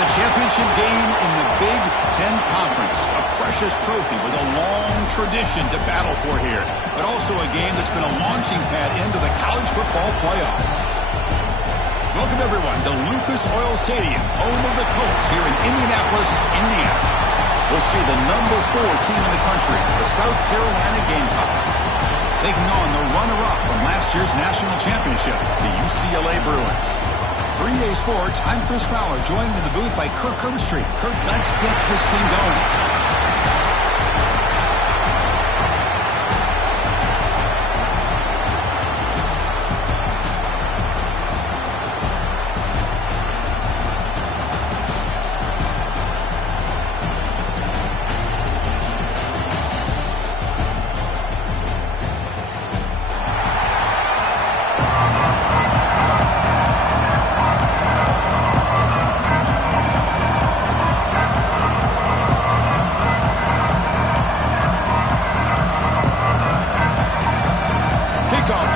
the championship game in the Big Ten Conference. A precious trophy with a long tradition to battle for here, but also a game that's been a launching pad into the college football playoff. Welcome, everyone, to Lucas Oil Stadium, home of the Colts here in Indianapolis, Indiana. We'll see the number 4 team in the country, the South Carolina Gamecocks, taking on the runner-up from last year's national championship, the UCLA Bruins. For EA Sports, I'm Chris Fowler, joined in the booth by Kirk Herbstreit. Kirk, let's get this thing going.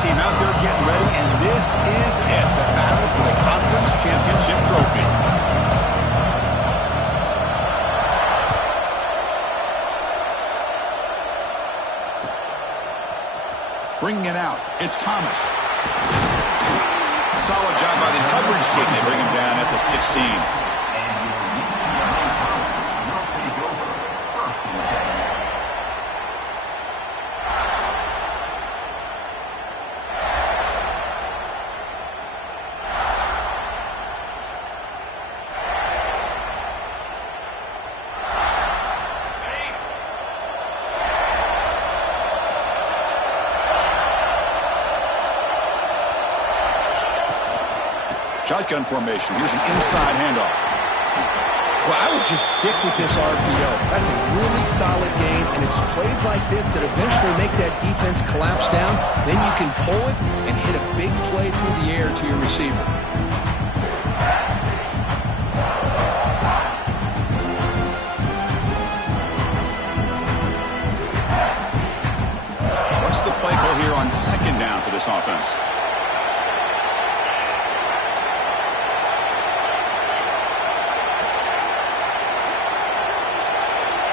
Team out there getting ready, and this is it, the battle for the conference championship trophy. Bringing it out, it's Thomas. Solid job by the coverage team. They bring him down at the 16. Shotgun formation. Here's an inside handoff. Well, I would just stick with this RPO. That's a really solid game, and it's plays like this that eventually make that defense collapse down. Then you can pull it and hit a big play through the air to your receiver. What's the play call here on second down for this offense?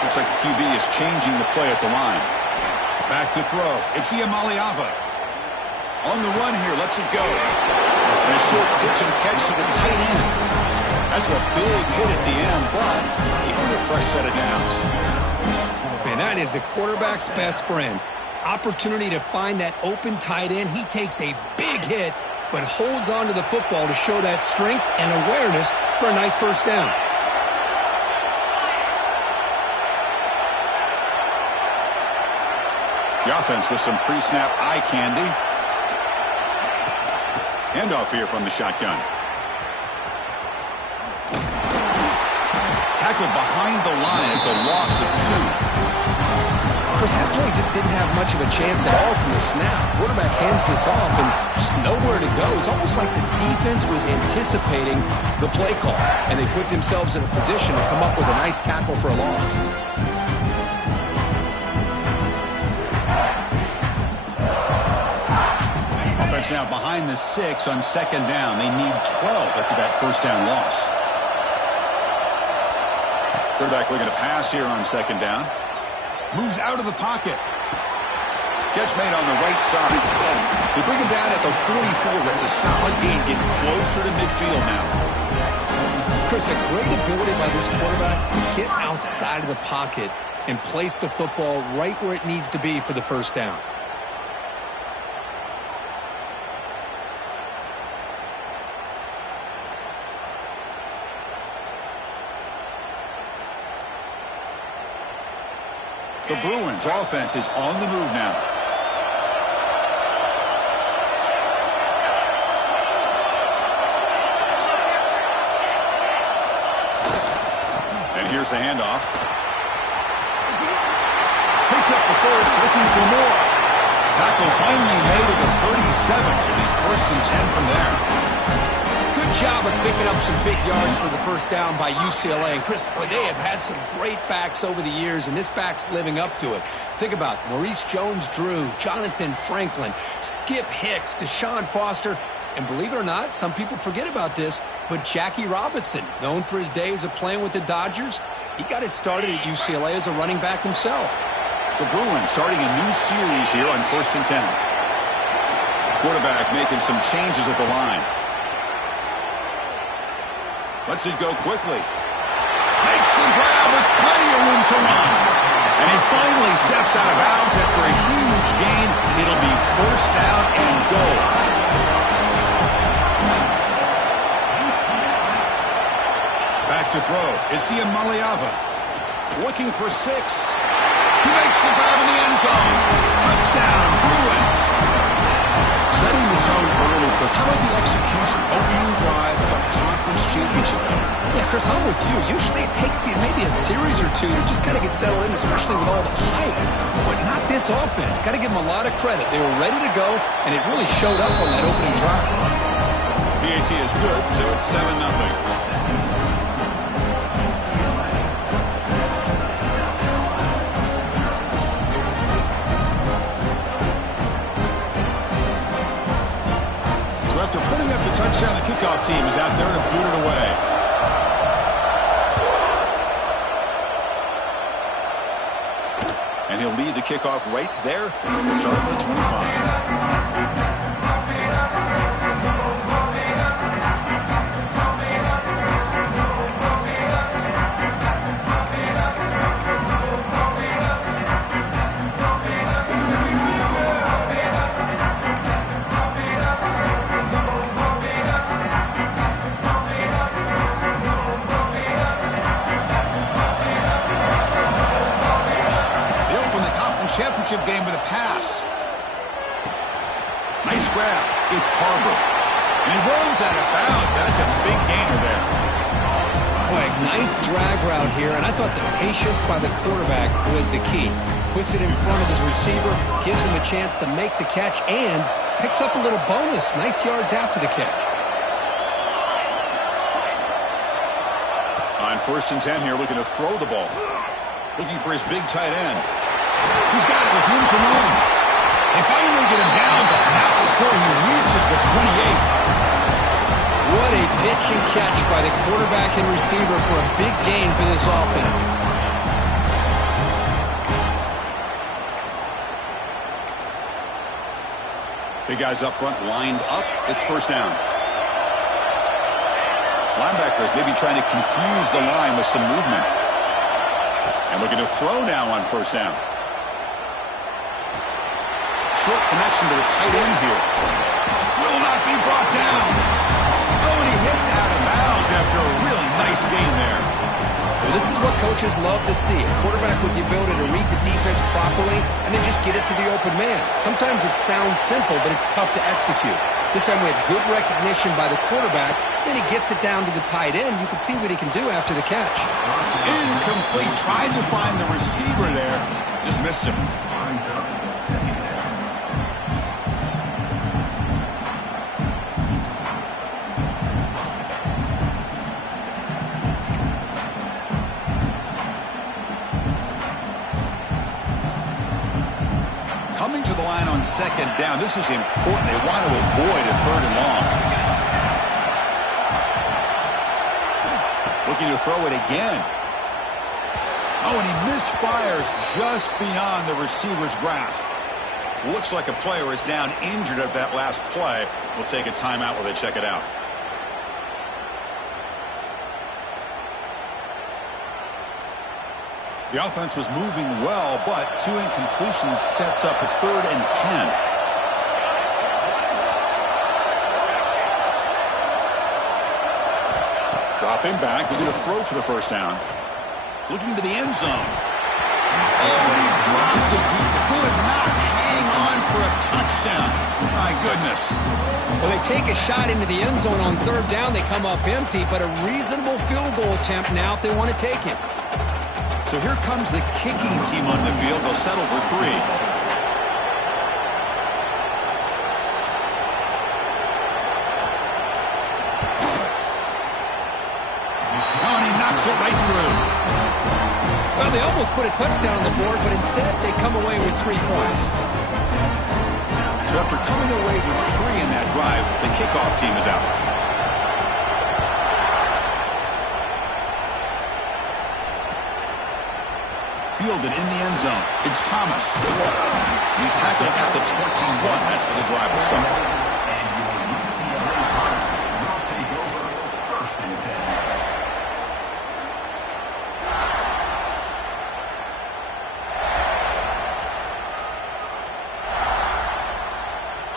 Looks like the QB is changing the play at the line. Back to throw. It's Iamaleava. On the run here, lets it go. And a short pitch and catch to the tight end. That's a big hit at the end, but he earned a fresh set of downs. Man, that is the quarterback's best friend. Opportunity to find that open tight end. He takes a big hit, but holds on to the football to show that strength and awareness for a nice first down. The offense with some pre-snap eye candy. Handoff here from the shotgun. Tackled behind the line. It's a loss of 2. Chris, that play just didn't have much of a chance at all from the snap. Quarterback hands this off and just nowhere to go. It's almost like the defense was anticipating the play call, and they put themselves in a position to come up with a nice tackle for a loss. Offense now behind the 6 on second down. They need 12 after that first down loss. Quarterback looking to pass here on second down. Moves out of the pocket. Catch made on the right side. They bring him down at the 44. That's a solid gain, getting closer to midfield now. Chris, a great ability by this quarterback to get outside of the pocket and place the football right where it needs to be for the first down. The Bruins offense is on the move now. And here's the handoff. Picks up the first, looking for more. Tackle finally made at the 37. It'll be 1st and 10 from there. Good job of picking up some big yards for the first down by UCLA. And Chris, boy, they have had some great backs over the years, and this back's living up to it. Think about Maurice Jones-Drew, Jonathan Franklin, Skip Hicks, Deshaun Foster. And believe it or not, some people forget about this, but Jackie Robinson, known for his days of playing with the Dodgers, he got it started at UCLA as a running back himself. The Bruins starting a new series here on 1st and 10. Quarterback making some changes at the line. Lets it go quickly. Makes the grab with plenty of room to run. And he finally steps out of bounds after a huge gain. It'll be 1st down and goal. Back to throw. It's Iamaleava. Looking for 6. He makes the grab in the end zone. Touchdown, Bruins. Setting the tone early for how about the execution? Opening drive of a conference championship. Yeah, Chris, I'm with you. Usually it takes you maybe a series or two to just kind of get settled in, especially with all the hype. But not this offense. Got to give them a lot of credit. They were ready to go, and it really showed up on that opening drive. PAT is good, so it's 7-0. After putting up the touchdown, the kickoff team is out there to boot it away. And he'll lead the kickoff right there. He'll start at the 25. Championship game with a pass. Nice grab. It's Barber. And he rolls out of bounds. That's a big gainer there. Boy, nice drag route here, and I thought the patience by the quarterback was the key. Puts it in front of his receiver, gives him a chance to make the catch, and picks up a little bonus. Nice yards after the catch. On 1st and 10 here, looking to throw the ball. Looking for his big tight end. He's got it with room to run. They finally get him down, but not before he reaches the 28. What a pitch and catch by the quarterback and receiver for a big gain for this offense. Big guys up front lined up. It's 1st down. Linebackers maybe trying to confuse the line with some movement. And looking to throw now on 1st down. Short connection to the tight end here. Will not be brought down. Oh, and he hits out of bounds after a really nice gain there. Well, this is what coaches love to see. A quarterback with the ability to read the defense properly and then just get it to the open man. Sometimes it sounds simple, but it's tough to execute. This time we have good recognition by the quarterback. Then he gets it down to the tight end. You can see what he can do after the catch. Incomplete. Tried to find the receiver there. Just missed him. Coming to the line on 2nd down. This is important. They want to avoid a 3rd and long. Looking to throw it again. Oh, and he misfires just beyond the receiver's grasp. Looks like a player is down injured at that last play. We'll take a timeout while they check it out. The offense was moving well, but 2 incompletions sets up a 3rd and 10. Dropping back, looking to throw for the 1st down. Looking to the end zone. Oh, he dropped it. He could not hang on for a touchdown. My goodness. Well, they take a shot into the end zone on 3rd down. They come up empty, but a reasonable field goal attempt now if they want to take it. So here comes the kicking team on the field. They'll settle for 3. Oh, and he knocks it right through. Well, they almost put a touchdown on the board, but instead they come away with 3 points. So after coming away with 3 in that drive, the kickoff team is out. Fielded in the end zone. It's Thomas. He's tackled at the 21. That's where the drive will start.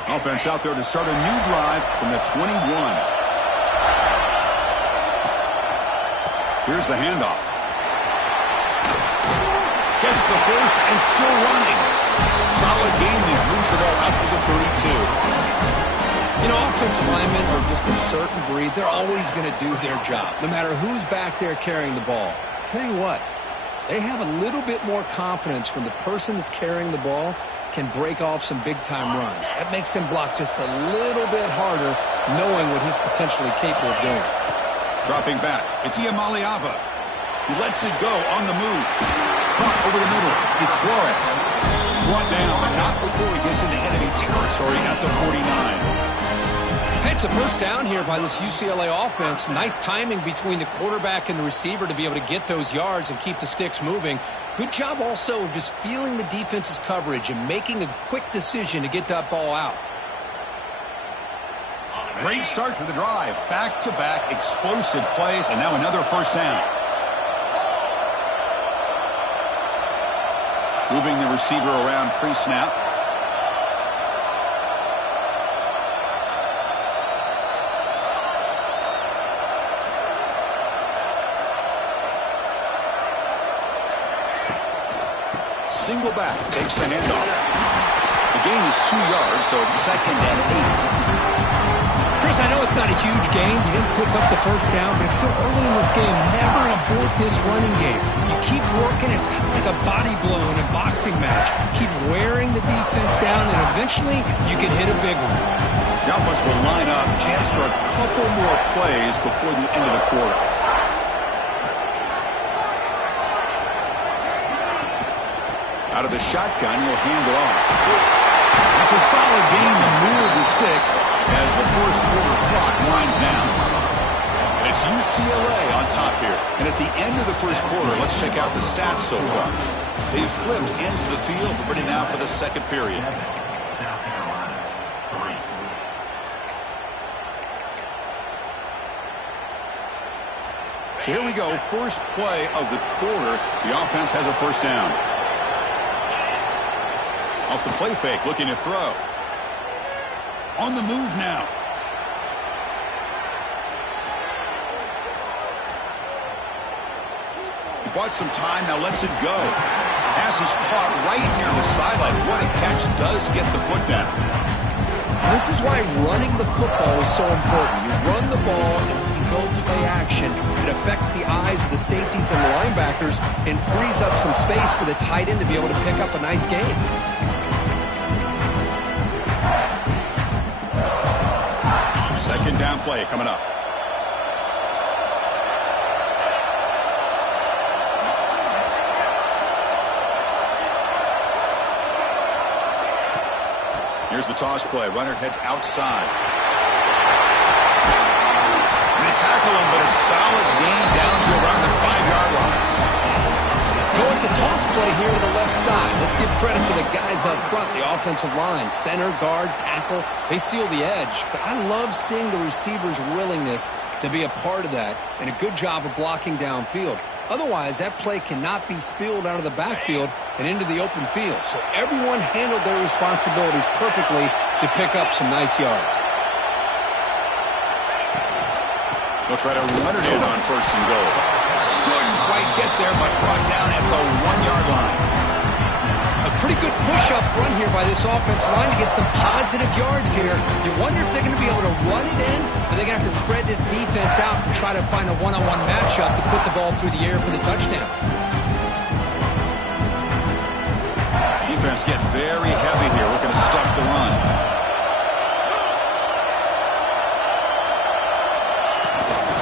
Offense out there to start a new drive from the 21. Here's the handoff. Gets the first and still running. Solid gain there. Moves the ball out to the 32. You know, offensive linemen are just a certain breed. They're always going to do their job, no matter who's back there carrying the ball. I'll tell you what, they have a little bit more confidence when the person that's carrying the ball can break off some big-time runs. That makes him block just a little bit harder, knowing what he's potentially capable of doing. Dropping back, it's Iamaleava. He lets it go on the move. Caught over the middle. It's Flores. Brought down, but not before he gets into enemy territory at the 49. Hey, it's a first down here by this UCLA offense. Nice timing between the quarterback and the receiver to be able to get those yards and keep the sticks moving. Good job also of just feeling the defense's coverage and making a quick decision to get that ball out. Great start to the drive. Back-to-back explosive plays, and now another first down. Moving the receiver around pre-snap. Single back, takes the handoff. The gain is 2 yards, so it's 2nd and 8. Chris, I know it's not a huge gain. You didn't pick up the first down, but it's still early in this game. Never abort this running game. You keep working. It's kind of like a body blow in a boxing match. Keep wearing the defense down, and eventually you can hit a big one. The offense will line up. Chance for a couple more plays before the end of the quarter. Out of the shotgun, he'll hand it off. It's a solid gain to move the sticks as the first quarter clock winds down. And it's UCLA on top here. And at the end of the first quarter, let's check out the stats so far. They've flipped into the field, ready now for the second period. So here we go, first play of the quarter. The offense has a first down. Off the play fake, looking to throw. On the move now. He bought some time, now lets it go. Pass is caught right near the sideline. What a catch, does get the foot down. This is why running the football is so important. You run the ball, and when you go play action, it affects the eyes of the safeties and the linebackers and frees up some space for the tight end to be able to pick up a nice gain. Second down play coming up. Here's the toss play. Runner heads outside. And they tackle him, but a solid gain down to around the 5-yard line. Go with the toss play here to the left side. Let's give credit to the guys up front, the offensive line. Center, guard, tackle, they seal the edge. But I love seeing the receiver's willingness to be a part of that and a good job of blocking downfield. Otherwise, that play cannot be spilled out of the backfield and into the open field. So everyone handled their responsibilities perfectly to pick up some nice yards. They'll try to run it in on first and goal. Couldn't quite get there, but brought down at the 1-yard line. A pretty good push up front here by this offensive line to get some positive yards here. You wonder if they're going to be able to run it in, or they're going to have to spread this defense out and try to find a one-on-one matchup to put the ball through the air for the touchdown. Defense getting very heavy here, looking to stuff the run.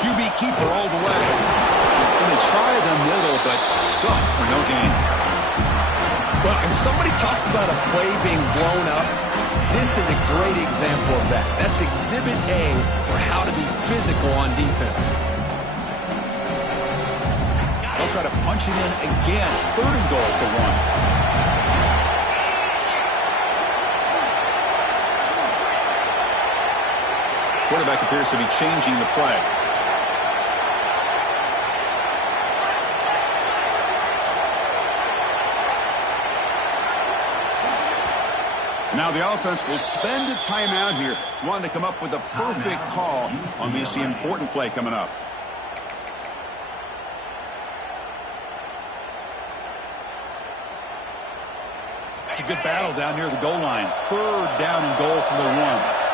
QB keeper all the way. And they try the middle, but stuffed for no gain. Well, if somebody talks about a play being blown up, This is a great example of that. That's exhibit A for how to be physical on defense. They'll try to punch it in again. 3rd and goal for 1. Quarterback appears to be changing the play. Now the offense will spend a timeout here, wanting to come up with a perfect call on this important play coming up. It's a good battle down near the goal line. 3rd down and goal for the 1.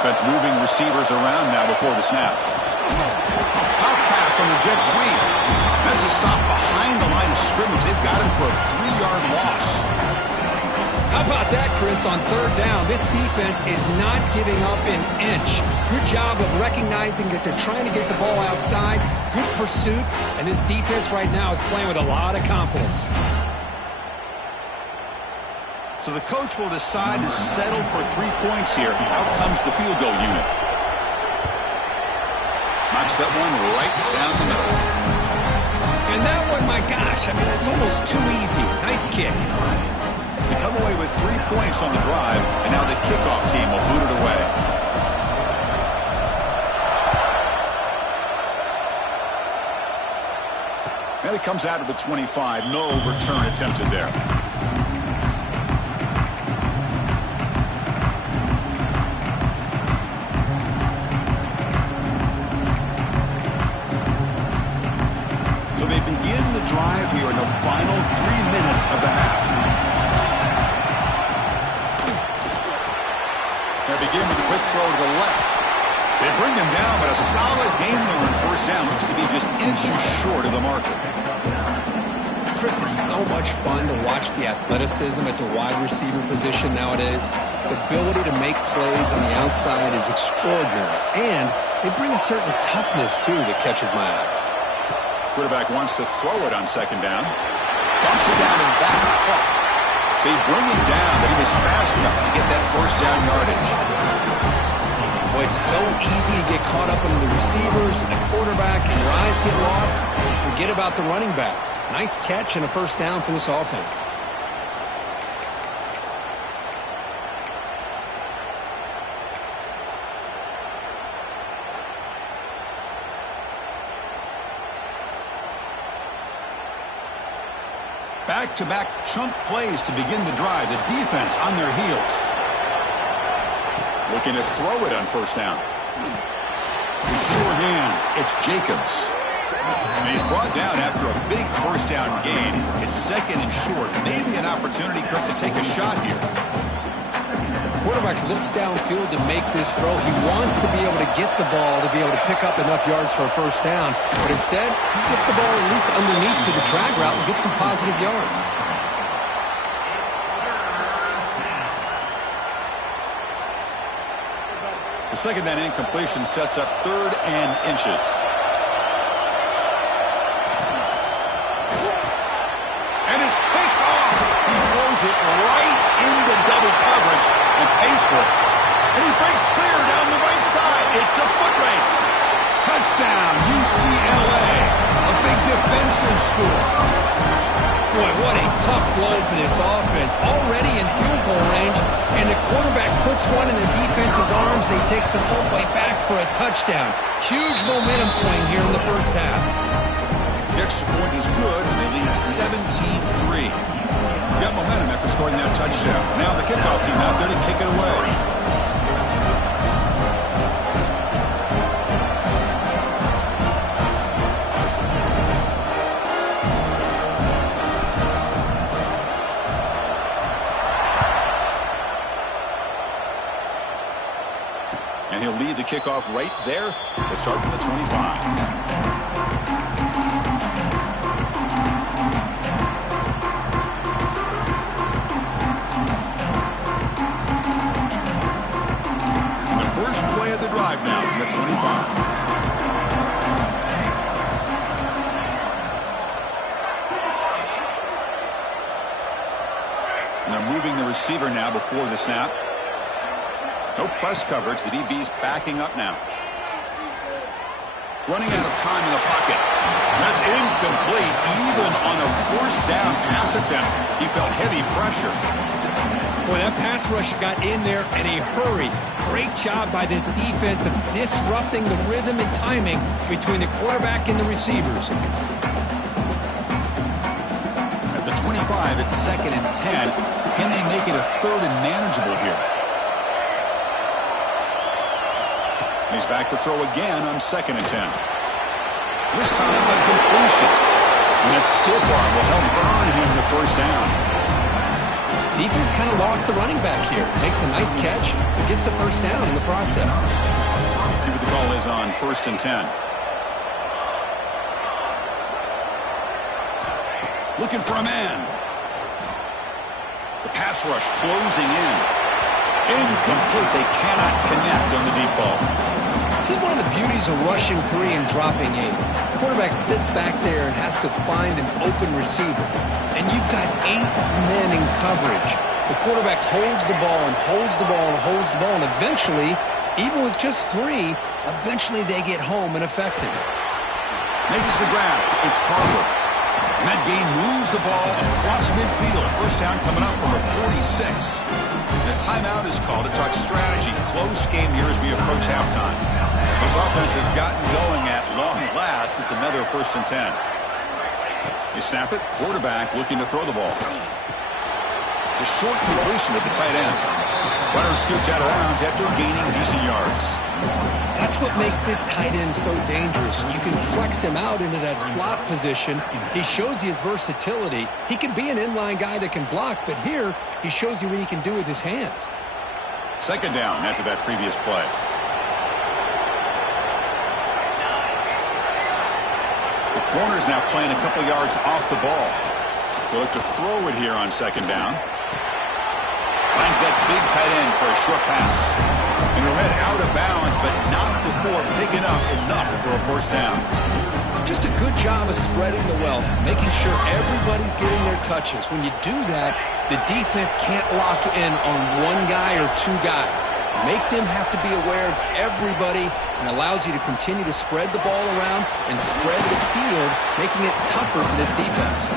Offense moving receivers around now before the snap. Pop pass on the jet sweep. That's a stop behind the line of scrimmage. They've got him for a 3-yard loss. How about that, Chris, on 3rd down? This defense is not giving up an inch. Good job of recognizing that they're trying to get the ball outside. Good pursuit. And this defense right now is playing with a lot of confidence. So the coach will decide to settle for 3 points here. Out comes the field goal unit. Knocks that one right down the middle. And that one, my gosh, I mean, it's almost too easy. Nice kick. They come away with 3 points on the drive, and now the kickoff team will boot it away. And it comes out of the 25. No return attempted there. Drive here in the final 3 minutes of the half. They begin with a quick throw to the left. They bring him down, but a solid game there on 1st down. Looks to be just inches short of the marker. Chris, it's so much fun to watch the athleticism at the wide receiver position nowadays. The ability to make plays on the outside is extraordinary. And they bring a certain toughness, too, that catches my eye. Quarterback wants to throw it on 2nd down. Bumps it down and back. They bring him down, but he was fast enough to get that 1st down yardage. Boy, it's so easy to get caught up in the receivers and the quarterback, and your eyes get lost, and you forget about the running back. Nice catch and a 1st down for this offense. Back-to-back chunk plays to begin the drive. The defense on their heels. Looking to throw it on 1st down. With sure hands, it's Jacobs. And he's brought down after a big 1st down gain. It's 2nd and short. Maybe an opportunity, Kirk, to take a shot here. Quarterback looks downfield to make this throw. He wants to be able to get the ball to be able to pick up enough yards for a 1st down. But instead, he gets the ball at least underneath to the drag route and gets some positive yards. The 2nd down incompletion sets up 3rd and inches. And it's picked off. He throws it right into double coverage and pays for it. And he breaks clear down the right side. It's a foot race. Touchdown, UCLA. A big defensive score. Boy, what a tough blow for this offense. Already in field goal range, and the quarterback puts one in the defense's arms. They takes it all the way back for a touchdown. Huge momentum swing here in the 1st half. The extra point is good, and they lead 17-3. Got momentum after scoring that touchdown. Now the kickoff team out there to kick it away. And he'll lead the kickoff right there to start from the 25. Play of the drive now from the 25. moving the receiver now before the snap. No press coverage. The DB's backing up now. Running out of time in the pocket. That's incomplete. Even on a first down pass attempt, he felt heavy pressure. Boy, that pass rush got in there in a hurry. Great job by this defense of disrupting the rhythm and timing between the quarterback and the receivers. At the 25, it's 2nd and 10. Can they make it a 3rd and manageable here? And he's back to throw again on 2nd and 10. This time a completion. And that stiff arm will help earn him the first down. Defense kind of lost the running back here. Makes a nice catch, but gets the first down in the process. See what the call is on 1st and 10. Looking for a man. The pass rush closing in. Incomplete. They cannot connect on the deep ball. This is one of the beauties of rushing 3 and dropping 8. Quarterback sits back there and has to find an open receiver. And you've got 8 men in coverage. The quarterback holds the ball and holds the ball and holds the ball. And eventually, even with just 3, eventually they get home and affect him. Makes the grab. It's Carver. And that game moves the ball across midfield. First down coming up from the 46. And a timeout is called to talk strategy. Close game here as we approach halftime. This offense has gotten going at long last. It's another 1st and 10. You snap it. Quarterback looking to throw the ball. It's a short completion at the tight end. Runner scoots out of bounds after gaining decent yards. That's what makes this tight end so dangerous. You can flex him out into that slot position. He shows you his versatility. He can be an inline guy that can block, but here he shows you what he can do with his hands. 2nd down after that previous play. The corner's now playing a couple yards off the ball. They'll look to throw it here on 2nd down. Finds that big tight end for a short pass. And he'll head out of bounds, but not before picking up enough for a first down. Just a good job of spreading the wealth, making sure everybody's getting their touches. When you do that, the defense can't lock in on one guy or 2 guys. Make them have to be aware of everybody and allows you to continue to spread the ball around and spread the field, making it tougher for this defense.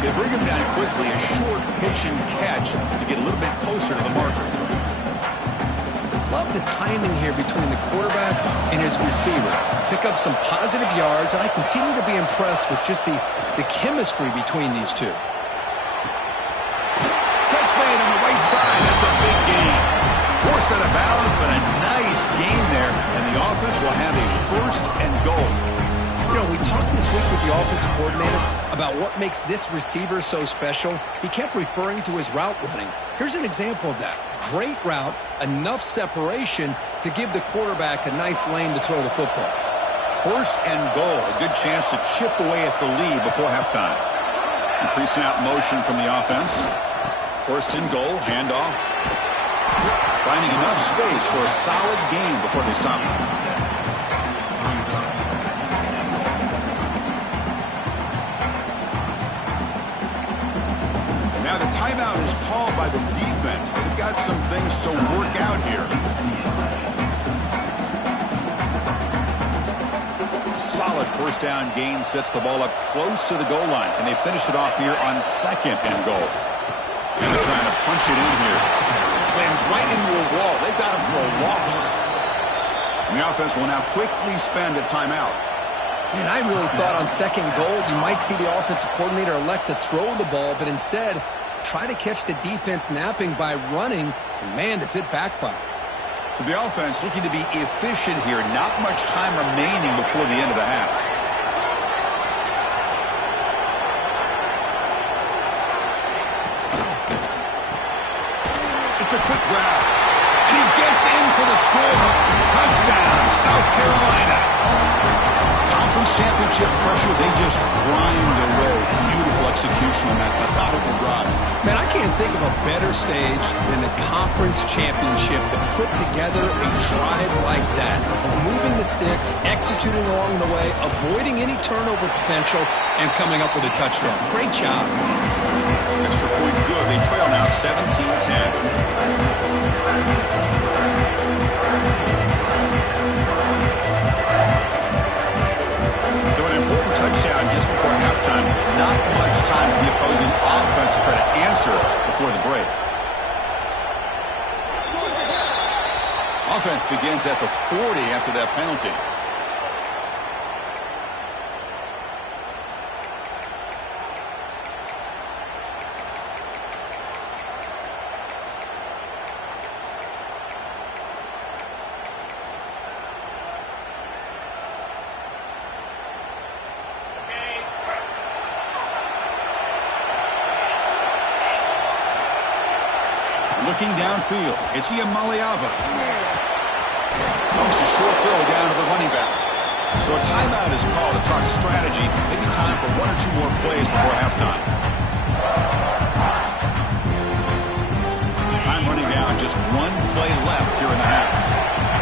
They bring him down quickly, a short pitch and catch to get a little bit closer to the marker. Love the timing here between the quarterback and his receiver. Pick up some positive yards, and I continue to be impressed with just the chemistry between these two. Catch made on the right side. That's a big gain. Forced out of bounds, but a nice gain there, and the offense will have a 1st and goal. You know, we talked this week with the offensive coordinator about what makes this receiver so special. He kept referring to his route running. Here's an example of that. Great route, enough separation to give the quarterback a nice lane to throw the football. 1st and goal, a good chance to chip away at the lead before halftime. Pre-snap motion from the offense. 1st and goal, handoff. Finding enough space for a solid gain before they stop him. Now the timeout is called by the defense. They've got some things to work out here. Solid 1st down gain sets the ball up close to the goal line. Can they finish it off here on 2nd and goal? And they're trying to punch it in here. Slams right into a wall. They've got him for a loss. And the offense will now quickly spend a timeout. And I really thought on 2nd goal you might see the offensive coordinator elect to throw the ball, but instead try to catch the defense napping by running. And man, does it backfire. So the offense looking to be efficient here. Not much time remaining before the end of the half. It's a quick grab. And he gets in for the score. Touchdown, South Carolina. Conference championship pressure, they just grind away. Beautiful execution on that methodical drive. Man, I can't think of a better stage than the conference championship to put together a drive like that. Moving the sticks, executing along the way, avoiding any turnover potential, and coming up with a touchdown. Great job. Extra point good. They trail now 17-10. So an important touchdown just before halftime. Not much time for the opposing offense to try to answer before the break. Offense begins at the 40 after that penalty. Looking downfield, it's Iamaleava. Throws a short throw down to the running back. So a timeout is called to talk strategy. Maybe time for one or two more plays before halftime. Time running down, just one play left here in the half.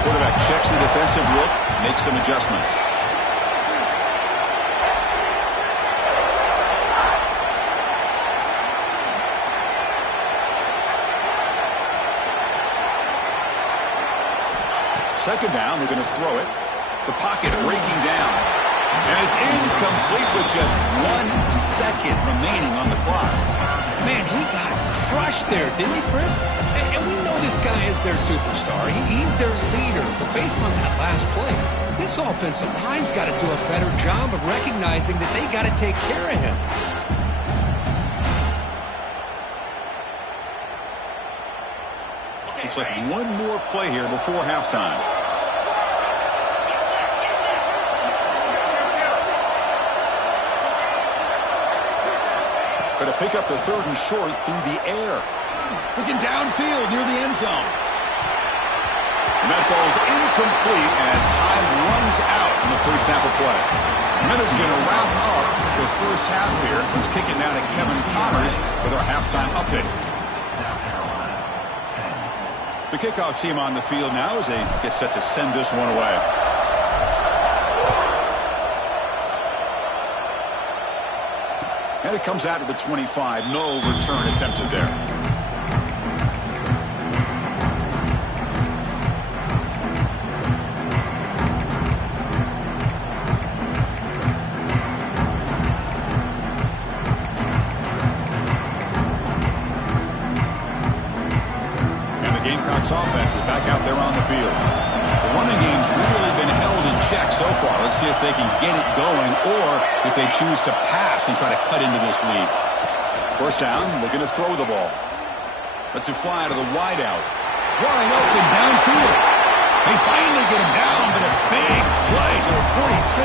Quarterback checks the defensive look, makes some adjustments. Second down, they're going to throw it. The pocket raking down. And it's incomplete with just 1 second remaining on the clock. Man, he got crushed there, didn't he, Chris? And we know this guy is their superstar. He's their leader. But based on that last play, this offensive line's got to do a better job of recognizing that they got to take care of him. Looks like one more play here before halftime. Going to pick up the 3rd and short through the air. Looking downfield near the end zone. And that falls incomplete as time runs out in the first half of play. Minutes going to wrap up the first half here. Let's kick it now to Kevin Connors with our halftime update. The kickoff team on the field now as they get set to send this one away. And it comes out of the 25. No return attempted there. Offense is back out there on the field. The running game's really been held in check so far. Let's see if they can get it going or if they choose to pass and try to cut into this lead. First down, we're going to throw the ball. Let's it fly to the wideout. Wide open downfield. They finally get him down, but a big play to the 46.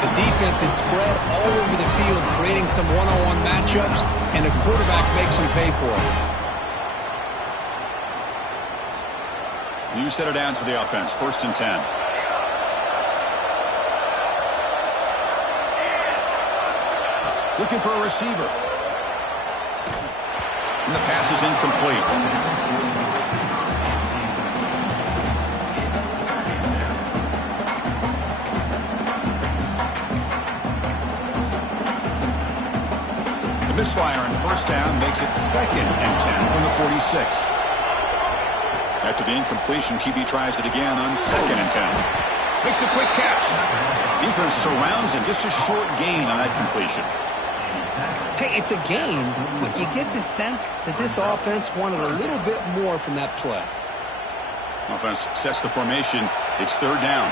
The defense is spread all over the field, creating some one-on-one matchups, and the quarterback makes them pay for it. New set of downs for the offense. 1st and 10. Looking for a receiver. And the pass is incomplete. The misfire on 1st down makes it 2nd and 10 from the 46. After the incompletion, QB tries it again on 2nd and 10. Makes a quick catch. Defense surrounds him. Just a short gain on that completion. Hey, it's a gain, but you get the sense that this offense wanted a little bit more from that play. Offense sets the formation. It's 3rd down.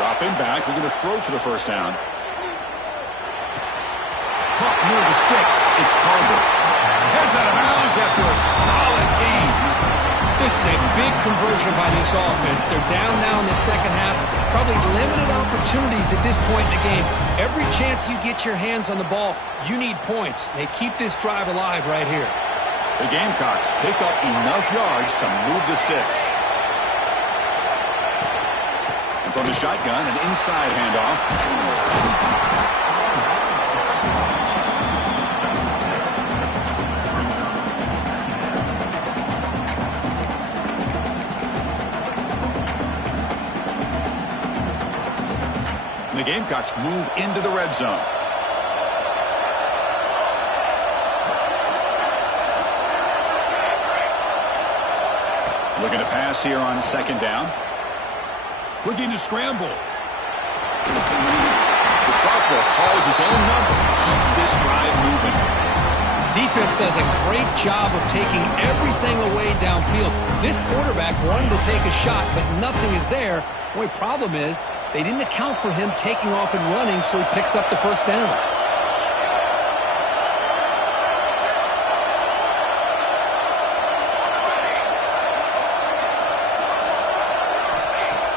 Dropping back. We're going to throw for the 1st down. Caught near the sticks. It's Carter. Heads out of bounds after a solid game. This is a big conversion by this offense. They're down now in the second half. Probably limited opportunities at this point in the game. Every chance you get your hands on the ball, you need points. They keep this drive alive right here. The Gamecocks pick up enough yards to move the sticks. And from the shotgun, an inside handoff. The Gamecocks move into the red zone. Looking to pass here on second down. Looking to scramble. The sophomore calls his own number and keeps this drive moving. Defense does a great job of taking everything away downfield. This quarterback wanted to take a shot, but nothing is there. The only problem is they didn't account for him taking off and running, so he picks up the first down.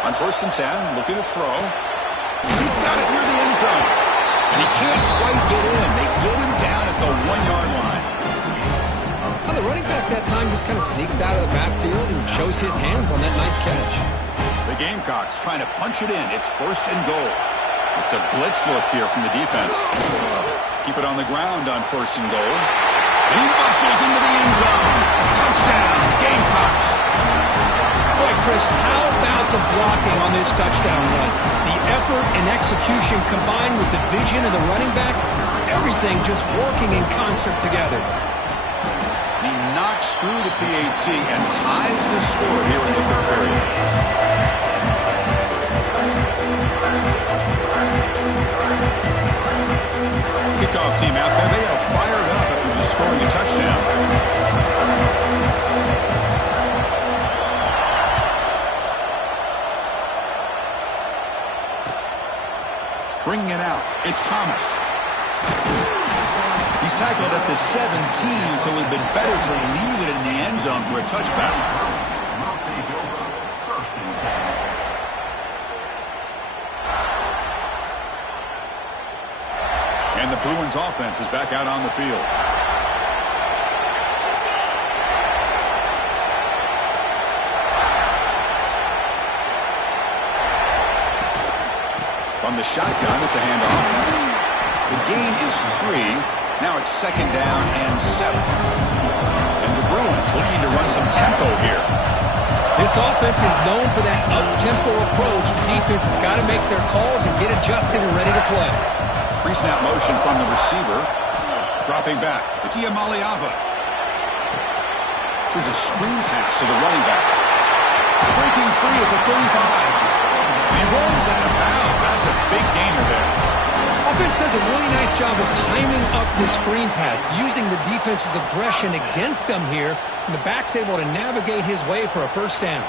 On 1st and 10, looking to throw. He's got it near the end zone. And he can't quite get in. They get him down at the 1-yard line. Well, the running back that time just kind of sneaks out of the backfield and shows his hands on that nice catch. The Gamecocks trying to punch it in. It's 1st and goal. It's a blitz look here from the defense. Keep it on the ground on 1st and goal. And he muscles into the end zone. Touchdown, Gamecocks. Boy, Chris, how about the blocking on this touchdown run? The effort and execution combined with the vision of the running back, everything just working in concert together. He knocks through the PAT and ties the score here in the 3rd period. Kickoff team out there. They are fired up after just scoring a touchdown. Bringing it out. It's Thomas. He's tackled at the 17, so it would have been better to leave it in the end zone for a touchback. And the Bruins offense is back out on the field. From the shotgun, it's a handoff. The gain is 3. Now it's 2nd down and 7. And the Bruins looking to run some tempo here. This offense is known for that up-tempo approach. The defense has got to make their calls and get adjusted and ready to play. Pre-snap motion from the receiver. Dropping back. It's Iamaleava. Here's a screen pass to the running back. Breaking free at the 35. He rolls out of bounds. That's a big gainer there. Offense does a really nice job of timing up the screen pass, using the defense's aggression against them here, and the back's able to navigate his way for a first down.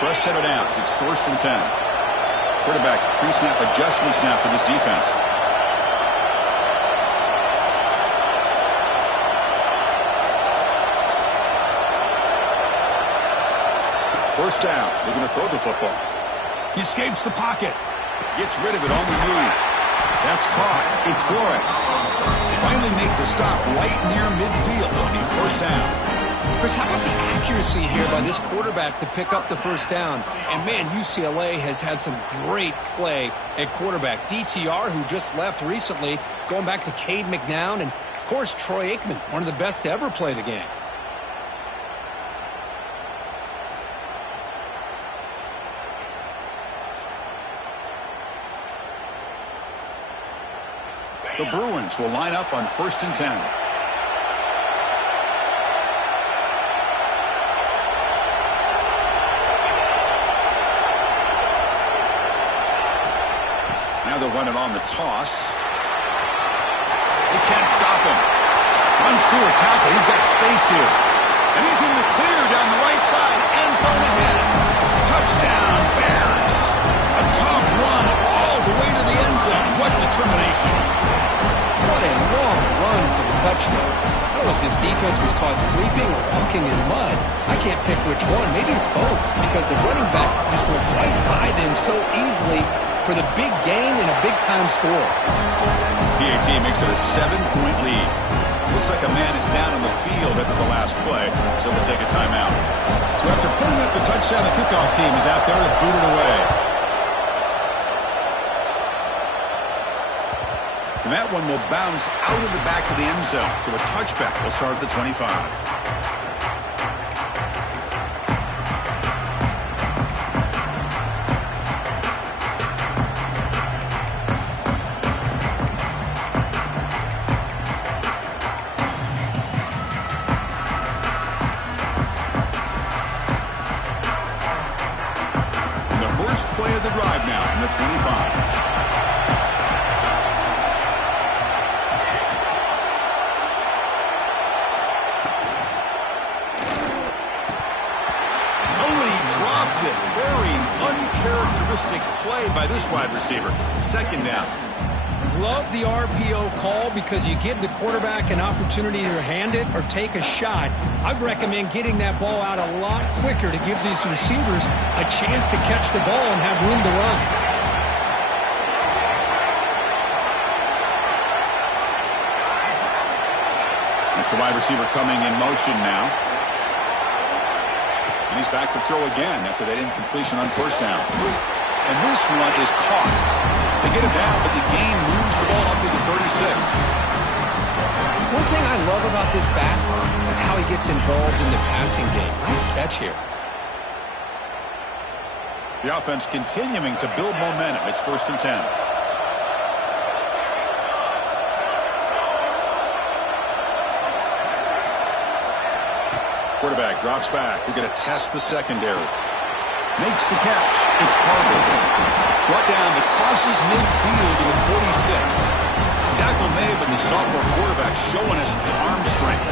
Fresh set of downs. It's 1st and 10. Quarterback pre-snap adjustments now for this defense. First down. Looking to throw the football. He escapes the pocket. Gets rid of it on the move. That's caught. It's Flores. They finally make the stop right near midfield on the 1st down. Chris, how about the accuracy here by this quarterback to pick up the first down? And, man, UCLA has had some great play at quarterback. DTR, who just left recently, going back to Cade McNown, and, of course, Troy Aikman, one of the best to ever play the game. The Bruins will line up on 1st and 10. Now they'll run it on the toss. They can't stop him. Runs through a tackle. He's got space here. And he's in the clear down the right side. End zone ahead. Touchdown, Bears. A tough run all the way to the end zone. What determination. What a long run for the touchdown. I don't know if this defense was caught sleeping or walking in mud. I can't pick which one. Maybe it's both, because the running back just went right by them so easily for the big gain and a big-time score. PAT makes it a 7-point lead. Looks like a man is down on the field after the last play, so they'll take a timeout. So after putting up the touchdown, the kickoff team is out there to boot it away. And that one will bounce out of the back of the end zone, so a touchback will start at the 25. Fantastic play by this wide receiver. Second down. Love the RPO call because you give the quarterback an opportunity to hand it or take a shot. I'd recommend getting that ball out a lot quicker to give these receivers a chance to catch the ball and have room to run. It's the wide receiver coming in motion now. And he's back to throw again after that incompletion on first down. And this one is caught. They get him down, but the gain moves the ball up to the 36. One thing I love about this back is how he gets involved in the passing game. Nice catch here. The offense continuing to build momentum. It's 1st and 10. Quarterback drops back. We're going to test the secondary. Makes the catch. It's Parker. Brought down that crosses midfield to the 46. Tackle made, but the sophomore quarterback showing us the arm strength.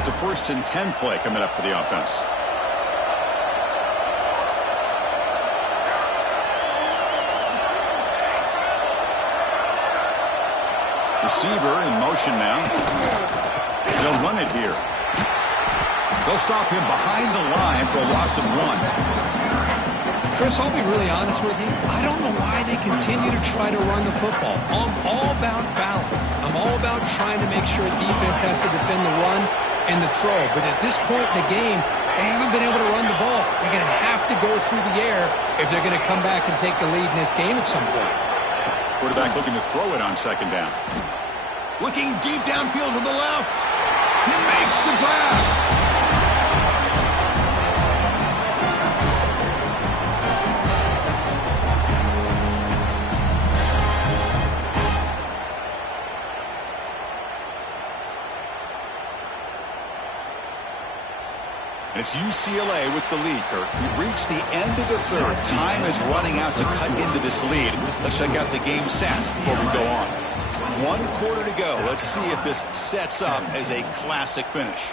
It's a 1st and 10 play coming up for the offense. Receiver in motion now. They'll run it here. They'll stop him behind the line for a loss of 1. Chris, I'll be really honest with you. I don't know why they continue to try to run the football. I'm all about balance. I'm all about trying to make sure defense has to defend the run and the throw. But at this point in the game, they haven't been able to run the ball. They're going to have to go through the air if they're going to come back and take the lead in this game at some point. Quarterback looking to throw it on second down. Looking deep downfield to the left. He makes the grab. And it's UCLA with the lead, Kirk. We've reached the end of the third. Time is running out to cut into this lead. Let's check out the game stats before we go on. 1 quarter to go. Let's see if this sets up as a classic finish.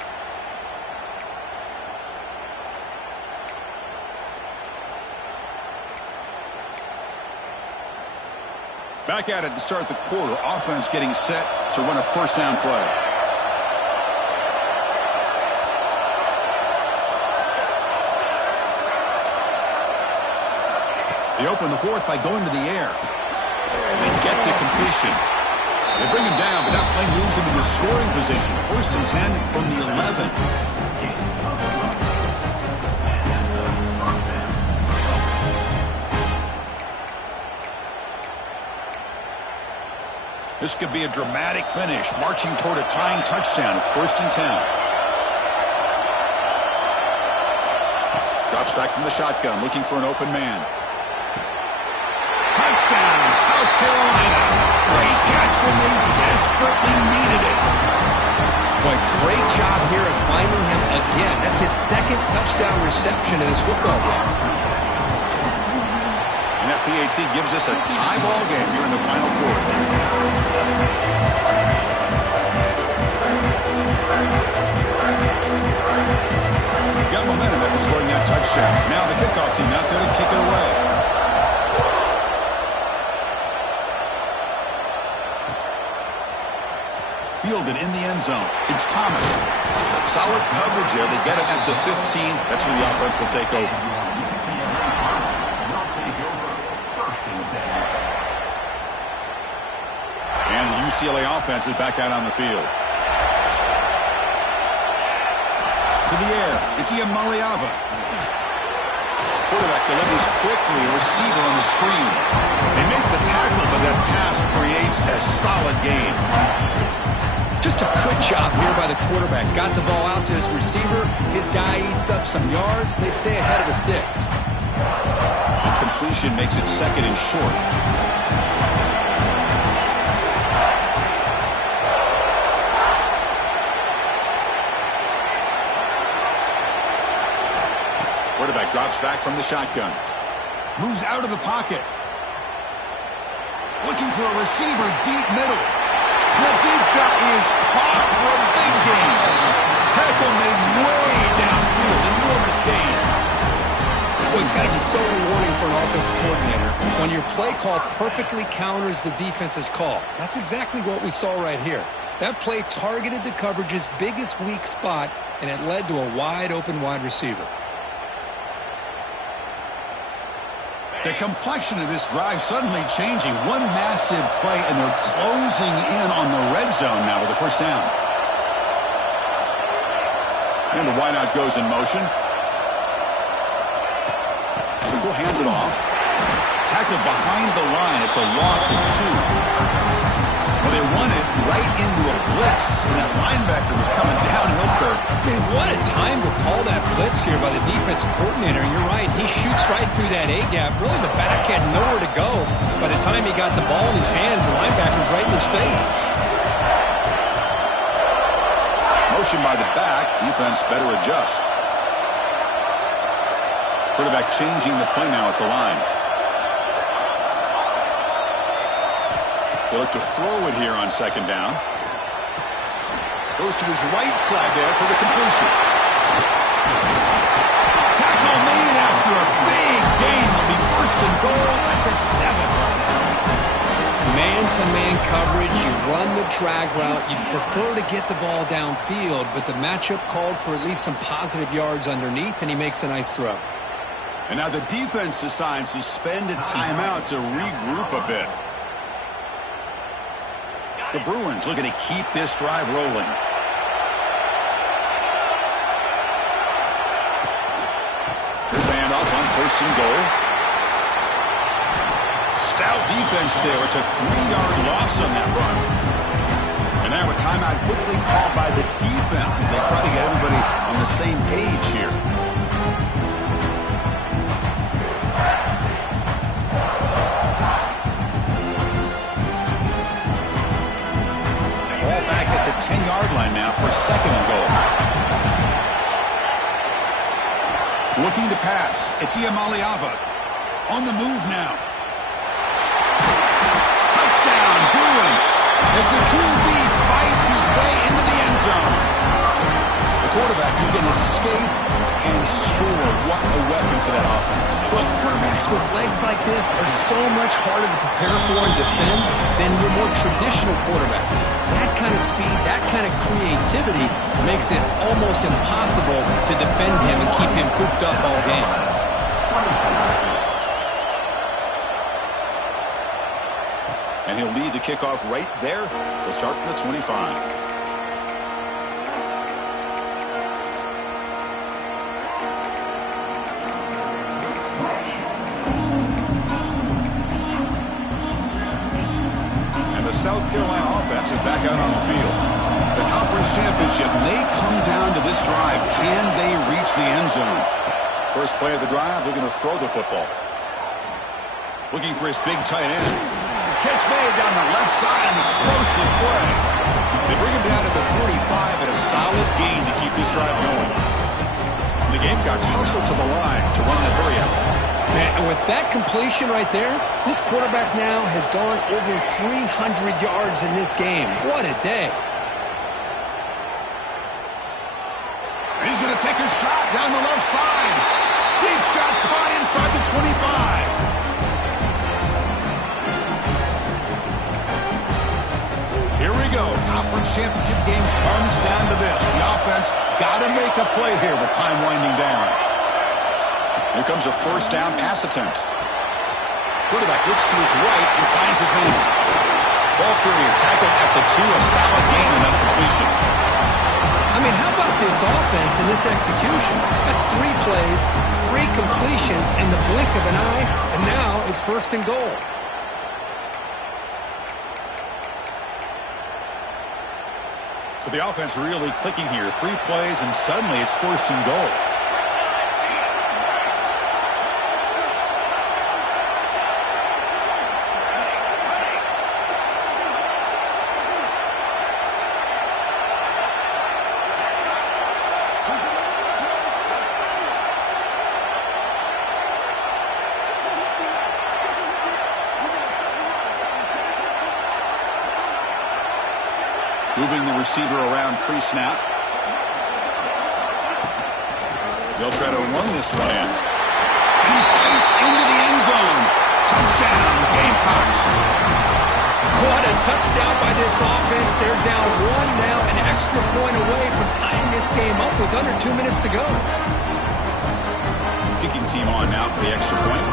Back at it to start the quarter. Offense getting set to run a first down play. They open the fourth by going to the air. They get the completion. They bring him down, but that play moves him into scoring position. 1st and 10 from the 11. This could be a dramatic finish, marching toward a tying touchdown. It's 1st and 10. Drops back from the shotgun, looking for an open man. Touchdown, South Carolina. Great catch when they desperately needed it. Boy, great job here of finding him again. That's his 2nd touchdown reception in this football game. And that PAT gives us a tie ball game here in the final quarter. Got momentum after scoring that touchdown. Now the kickoff team out there to kick it away. Fielded in the end zone. It's Thomas. Solid coverage there. They get him at the 15. That's when the offense will take over. And the UCLA offense is back out on the field. To the air. It's Iamaleava. Quarterback delivers quickly. A receiver on the screen. They make the tackle, but that pass creates a solid gain. Just a good job here by the quarterback. Got the ball out to his receiver. His guy eats up some yards. They stay ahead of the sticks. The completion makes it 2nd and short. Quarterback drops back from the shotgun. Moves out of the pocket. Looking for a receiver deep middle. The deep shot is caught for a big gain. Tackle made way downfield. Enormous gain. Well, it's got to be so rewarding for an offensive coordinator when your play call perfectly counters the defense's call. That's exactly what we saw right here. That play targeted the coverage's biggest weak spot, and it led to a wide-open wide receiver. The complexion of this drive suddenly changing. One massive play, and they're closing in on the red zone now with a first down. And the wideout goes in motion. We'll hand it off. Tackled behind the line. It's a loss of 2. Well, they won it right into a blitz, and that linebacker was coming downhill curve. Man, what a time to call that blitz here by the defensive coordinator. You're right. He shoots right through that A-gap. Really, the back had nowhere to go. By the time he got the ball in his hands, the linebacker's right in his face. Motion by the back. Defense better adjust. Quarterback changing the play now at the line. They look to throw it here on second down. Goes to his right side there for the completion. Tackle made after a big gain. It'll be first and goal at the 7. Man-to-man coverage, you run the drag route. You'd prefer to get the ball downfield, but the matchup called for at least some positive yards underneath, and he makes a nice throw. And now the defense decides to spend a timeout to regroup a bit. The Bruins looking to keep this drive rolling. Here's the handoff on first and goal. Stout defense there. It's a 3-yard loss on that run. And now a timeout quickly called by the defense as they try to get everybody on the same page here. Ball back at the 10-yard line now for second and goal. Looking to pass. It's Iamaleava. On the move now. Touchdown, Bruins, as the QB fights his way into the end zone. The quarterback who can escape and score. What a weapon for that offense. Well, quarterbacks with legs like this are so much harder to prepare for and defend than your more traditional quarterbacks. That kind of speed, that kind of creativity makes it almost impossible to defend him and keep him cooped up all game. And he'll lead the kickoff right there. They'll start from the 25. South Carolina offense is back out on the field. The conference championship may come down to this drive. Can they reach the end zone? First play of the drive, they're going to throw the football. Looking for his big tight end. Catch made down the left side, an explosive play. They bring him down to the 45 at a solid gain to keep this drive going. And the Gamecocks hustle to the line to run that hurry out. And with that completion right there, this quarterback now has gone over 300 yards in this game. What a day. And he's going to take a shot down the left side. Deep shot caught inside the 25. Here we go. Conference championship game comes down to this. The offense got to make a play here with time winding down. Here comes a first down pass attempt. Quarterback looks to his right and finds his man. Ball carrier tackled at the 2, a solid gain and completion. I mean, how about this offense and this execution? That's 3 plays, 3 completions in the blink of an eye, and now it's first and goal. So the offense really clicking here. 3 plays, and suddenly it's first and goal. Moving the receiver around pre-snap. They'll try to run this one in. And he fights into the end zone. Touchdown, Gamecocks. What a touchdown by this offense. They're down 1 now, an extra point away from tying this game up with under 2 minutes to go. Kicking team on now for the extra point.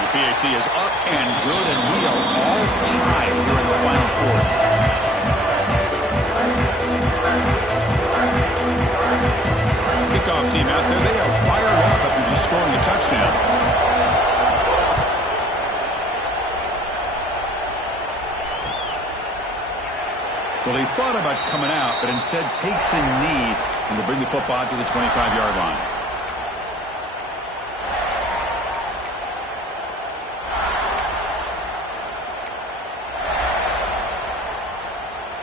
The PAT is up and good, and we are all tied here in the final quarter. Kickoff team out there. They are fired up after just scoring a touchdown. Well, he thought about coming out, but instead takes a knee and will bring the football to the 25-yard line.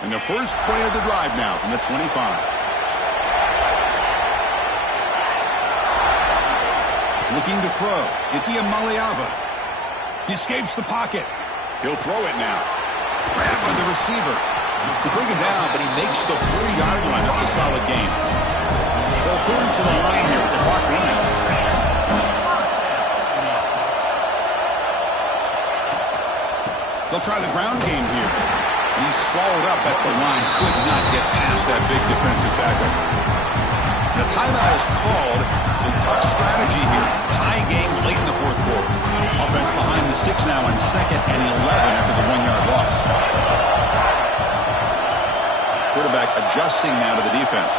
And the first play of the drive now from the 25. Looking to throw. It's Iamaleava. He escapes the pocket. He'll throw it now. Grabbed by the receiver. They bring him down, but he makes the 40-yard line. That's a solid gain. They'll hurry to the line here with the clock running. They'll try the ground game here. And he's swallowed up at the line. Could not get past that big defensive tackle. And a timeout is called. Puck strategy here. Tie game late in the fourth quarter. Offense behind the 6 now on 2nd and 11 after the 1-yard loss. Quarterback adjusting now to the defense.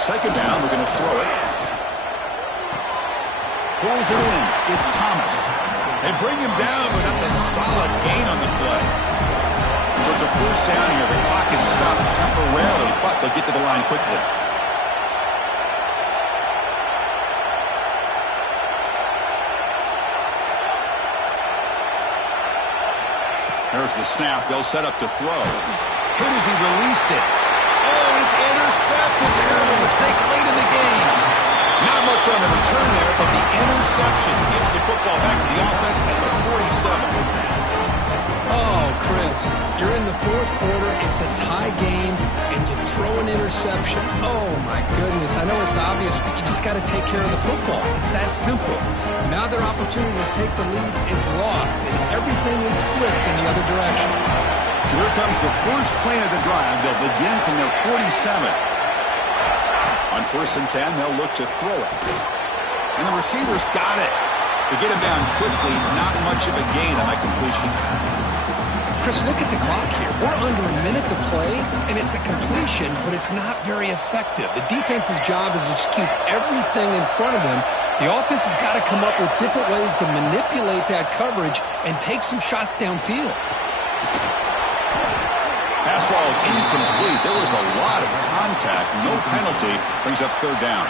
Second down, we're going to throw it. Pulls it in. It's Thomas. They bring him down, but that's a solid gain on the play. So it's a first down here. The clock is stopped temporarily, but they'll get to the line quickly. There's the snap. They'll set up to throw. Hit as he released it. Oh, and it's intercepted. Terrible mistake late in the game. Not much on the return there, but the interception gives the football back to the offense at the 47. Oh, Chris, you're in the fourth quarter. It's a tie game, and you throw an interception. Oh, my goodness. I know it's obvious, but you just got to take care of the football. It's that simple. Now their opportunity to take the lead is lost, and everything is flipped in the other direction. So here comes the first play of the drive. They'll begin from their 47. On 1st and 10, they'll look to throw it. And the receivers got it. To get him down quickly, not much of a gain on that completion. Chris, look at the clock here. We're under a minute to play, and it's a completion, but it's not very effective. The defense's job is to just keep everything in front of them. The offense has got to come up with different ways to manipulate that coverage and take some shots downfield. Pass ball is incomplete. There was a lot of contact. No penalty. Brings up 3rd down.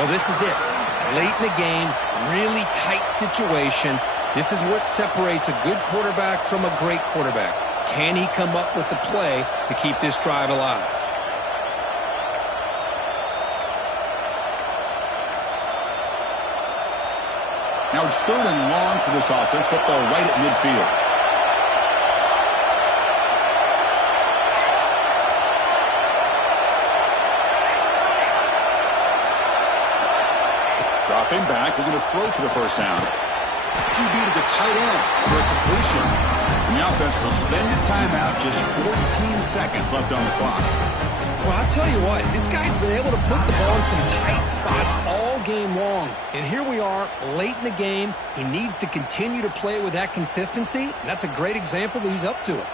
Well, this is it. Late in the game, really tight situation. This is what separates a good quarterback from a great quarterback. Can he come up with the play to keep this drive alive? Now it's 3rd and long for this offense. Football right at midfield. Dropping back, looking to throw for the first down. QB to the tight end for a completion. And the offense will spend a timeout, just 14 seconds left on the clock. Well, I'll tell you what, this guy's been able to put the ball in some tight spots all game long. And here we are, late in the game. He needs to continue to play with that consistency. And that's a great example that he's up to it.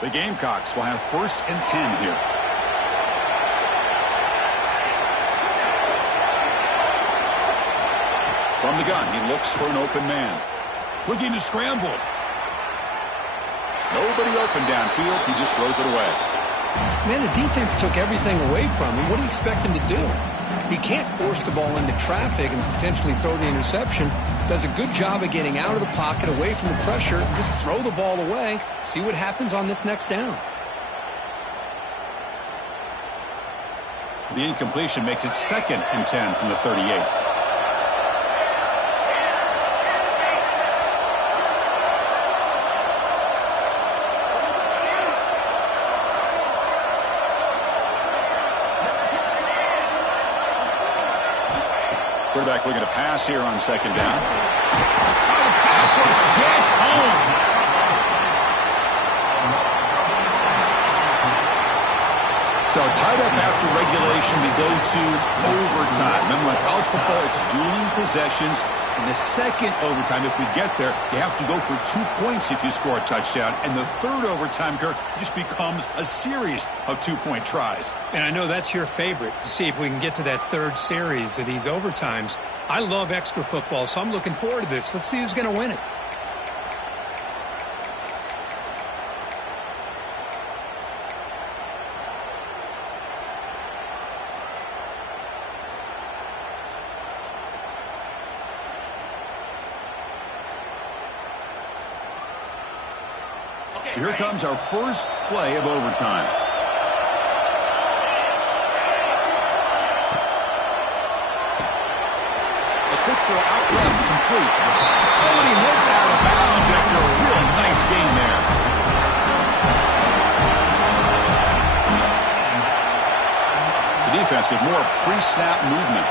The Gamecocks will have 1st and 10 here. From the gun, he looks for an open man. Looking to scramble. Nobody open downfield. He just throws it away. Man, the defense took everything away from him. What do you expect him to do? He can't force the ball into traffic and potentially throw the interception. Does a good job of getting out of the pocket, away from the pressure, just throw the ball away, see what happens on this next down. The incompletion makes it 2nd and 10 from the 38. Quarterback looking to pass here on second down. Oh, the pass rush gets home. So tied up after regulation, we go to overtime. Remember, in college football, it's dueling possessions. In the second overtime, if we get there, you have to go for 2 points if you score a touchdown. And the third overtime, Kirk, just becomes a series of 2-point tries. And I know that's your favorite, to see if we can get to that third series of these overtimes. I love extra football, so I'm looking forward to this. Let's see who's going to win it. So here comes our first play of overtime. A quick throw out left, complete. Oh, and he heads out of bounds after a real nice gain there. The defense with more pre-snap movement.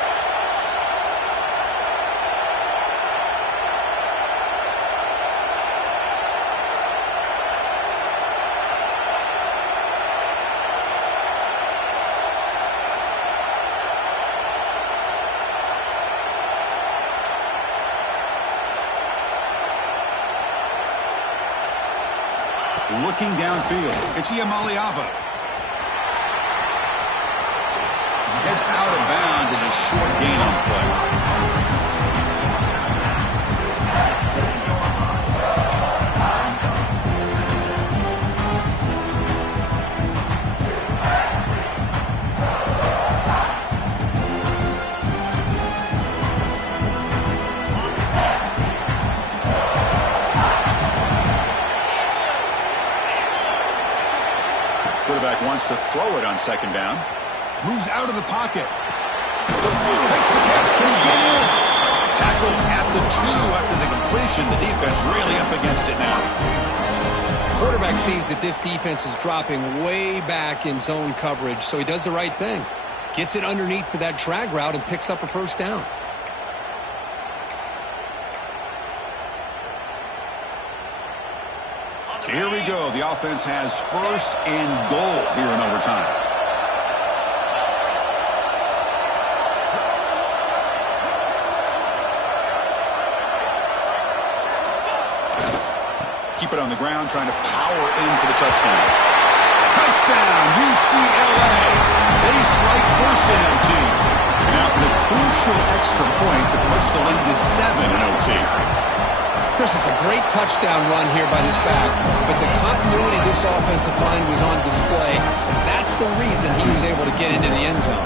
Looking downfield, it's Iamaleava. Gets out of bounds as a short gain on the play. Quarterback wants to throw it on second down. Moves out of the pocket. Makes the catch. Can he get in? Tackled at the 2 after the completion. The defense really up against it now. Quarterback sees that this defense is dropping way back in zone coverage, so he does the right thing. Gets it underneath to that drag route and picks up a first down. So here we go. The offense has first and goal here in overtime. Keep it on the ground, trying to power in for the touchdown. Touchdown, UCLA. They strike first in OT. Now for the crucial extra point to push the lead to 7 in OT. Chris, it's a great touchdown run here by this back, but the continuity of this offensive line was on display. That's the reason he was able to get into the end zone.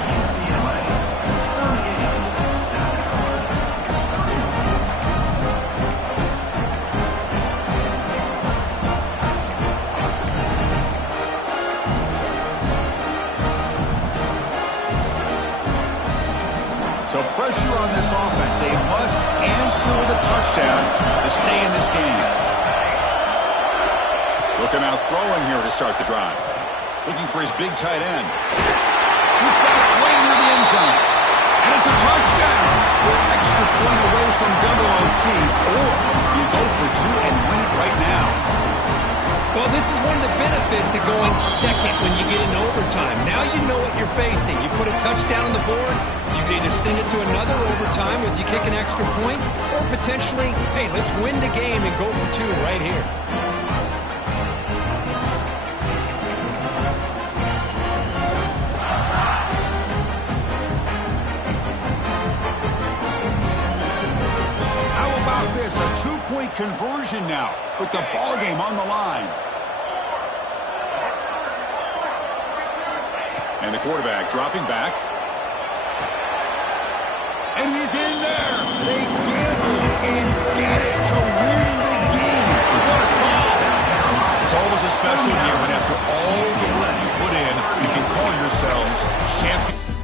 So pressure on this offense. They must answer with a touchdown to stay in this game. Looking out throwing here to start the drive. Looking for his big tight end. He's got it way near the end zone. And it's a touchdown. We're extra point away from double OT. Or you go for 2 and win it right now. Well, this is one of the benefits of going second when you get into overtime. Now you know what you're facing. You put a touchdown on the board, you can either send it to another overtime as you kick an extra point, or potentially, hey, let's win the game and go for 2 right here. How about this? A 2-point conversion now with the ball game on the line. And the quarterback dropping back. And he's in there. They gamble and get it to win the game. What a call. It's always a special year when after all the work you put in, you can call yourselves champions.